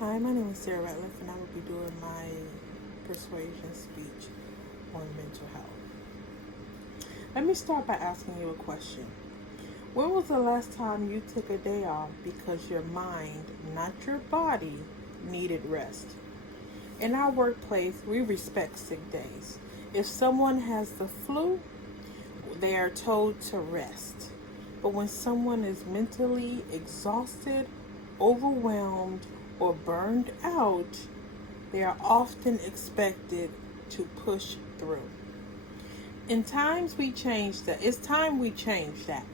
Hi, my name is Sarah Ratliff, and I will be doing my persuasion speech on mental health. Let me start by asking you a question. When was the last time you took a day off because your mind, not your body, needed rest? In our workplace, we respect sick days. If someone has the flu, they are told to rest. But when someone is mentally exhausted, overwhelmed, or burned out, they are often expected to push through. In times we change that. It's time we change that.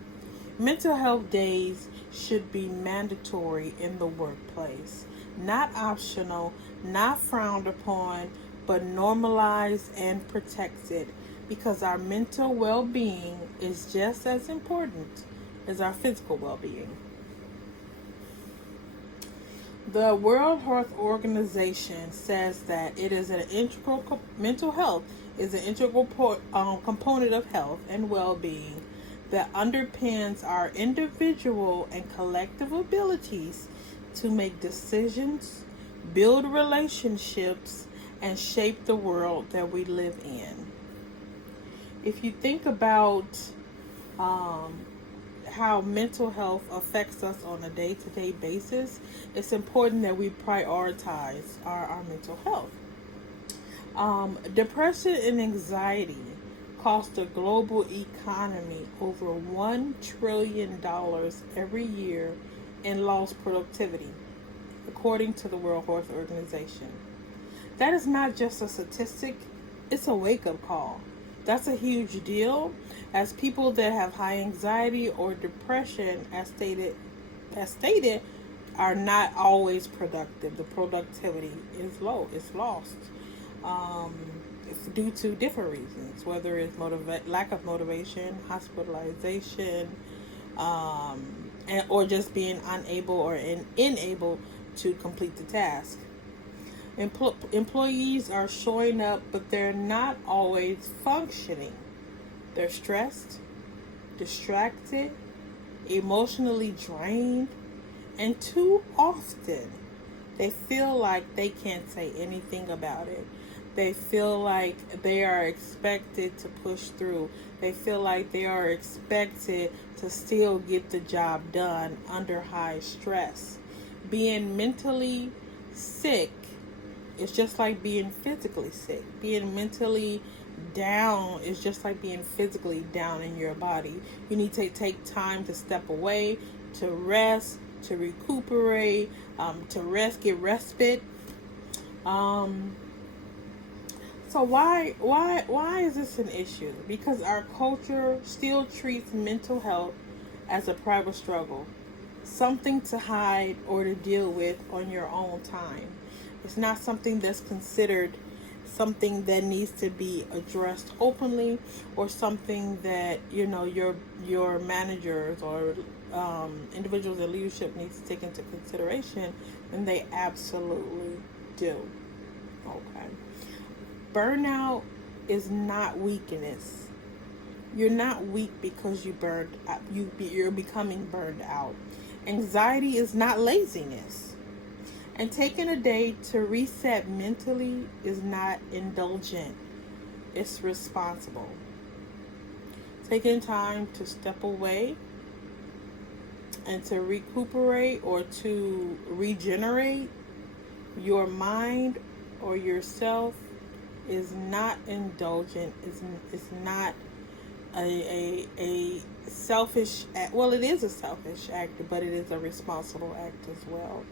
Mental health days should be mandatory in the workplace, not optional, not frowned upon, but normalized and protected because our mental well-being is just as important as our physical well-being. The World Health Organization says that it is an integral mental health is an integral component of health and well-being that underpins our individual and collective abilities to make decisions, build relationships, and shape the world that we live in. If you think about how mental health affects us on a day-to-day basis, it's important that we prioritize our mental health. Depression and anxiety cost the global economy over $1 trillion every year in lost productivity, according to the World Health Organization. That is not just a statistic, it's a wake-up call. That's a huge deal, as people that have high anxiety or depression, as stated, are not always productive. The productivity is low, it's lost. It's due to different reasons, whether it's lack of motivation, hospitalization, or just being unable or unable to complete the task. Employees are showing up, but they're not always functioning. They're stressed, distracted, emotionally drained, and too often they feel like they can't say anything about it. They feel like they are expected to push through. They feel like they are expected to still get the job done under high stress. Being mentally sick, it's just like being physically sick. Being mentally down is just like being physically down in your body. You need to take time to step away, to rest, to recuperate, get respite. So why is this an issue? Because our culture still treats mental health as a private struggle, something to hide or to deal with on your own time. It's not something that's considered something that needs to be addressed openly, or something that your managers or individuals in leadership needs to take into consideration, and they absolutely do. Okay. Burnout is not weakness. You're not weak because you're becoming burned out. Anxiety is not laziness. And taking a day to reset mentally is not indulgent. It's responsible. Taking time to step away and to recuperate or to regenerate your mind or yourself is not indulgent. It's not a selfish act. Well, it is a selfish act, but it is a responsible act as well.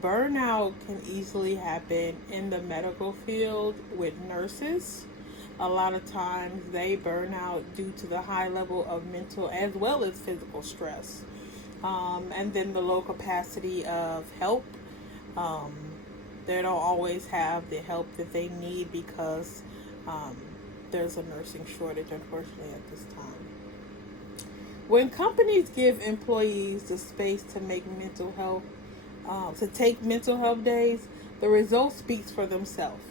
Burnout can easily happen in the medical field with nurses. A lot of times they burn out due to the high level of mental as well as physical stress, and then the low capacity of help. They don't always have the help that they need because there's a nursing shortage, unfortunately, at this time. When companies give employees the space to take mental health days, the result speaks for themselves.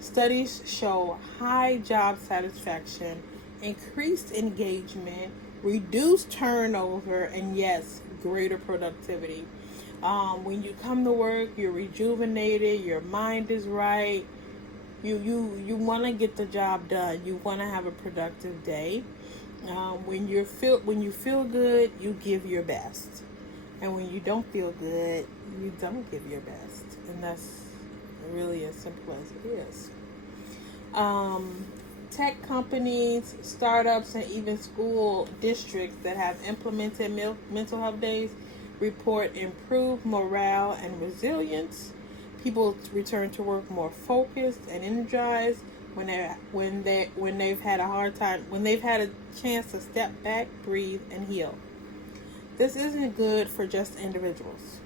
Studies show high job satisfaction, increased engagement, reduced turnover, and yes, greater productivity. When you come to work, you're rejuvenated, your mind is right. You want to get the job done. You want to have a productive day. When you feel good, you give your best, and when you don't feel good, you don't give your best, and that's really as simple as it is. Tech companies, startups, and even school districts that have implemented mental health days report improved morale and resilience. People return to work more focused and energized when they've had a hard time, when they've had a chance to step back, breathe, and heal. This isn't good for just individuals.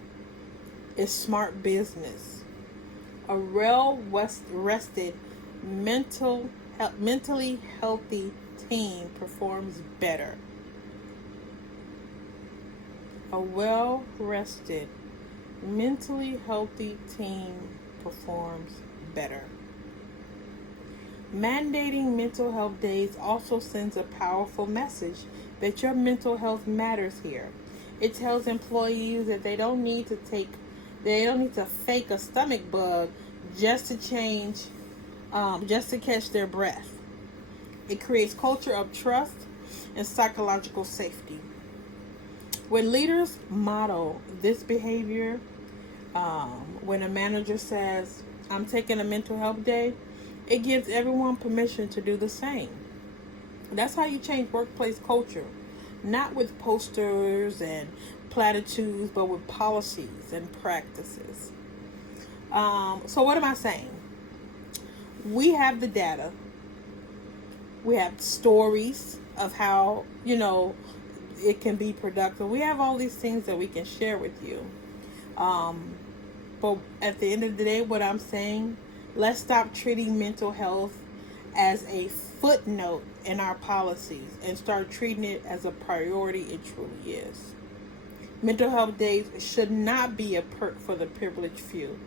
It's smart business. A well-rested, mentally healthy team performs better. A well-rested, mentally healthy team performs better. Mandating mental health days also sends a powerful message that your mental health matters here. It tells employees that they don't need to fake a stomach bug just to catch their breath. It creates culture of trust and psychological safety. When leaders model this behavior, when a manager says, "I'm taking a mental health day," it gives everyone permission to do the same. That's how you change workplace culture. Not with posters and platitudes, but with policies and practices. So what am I saying? We have the data. We have stories of how, it can be productive. We have all these things that we can share with you. But at the end of the day, what I'm saying, let's stop treating mental health as a footnote in our policies and start treating it as a priority it truly is. Mental health days should not be a perk for the privileged few.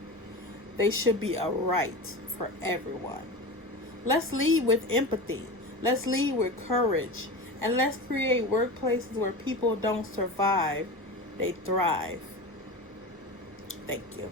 They should be a right for everyone. Let's lead with empathy. Let's lead with courage. And let's create workplaces where people don't survive, they thrive. Thank you.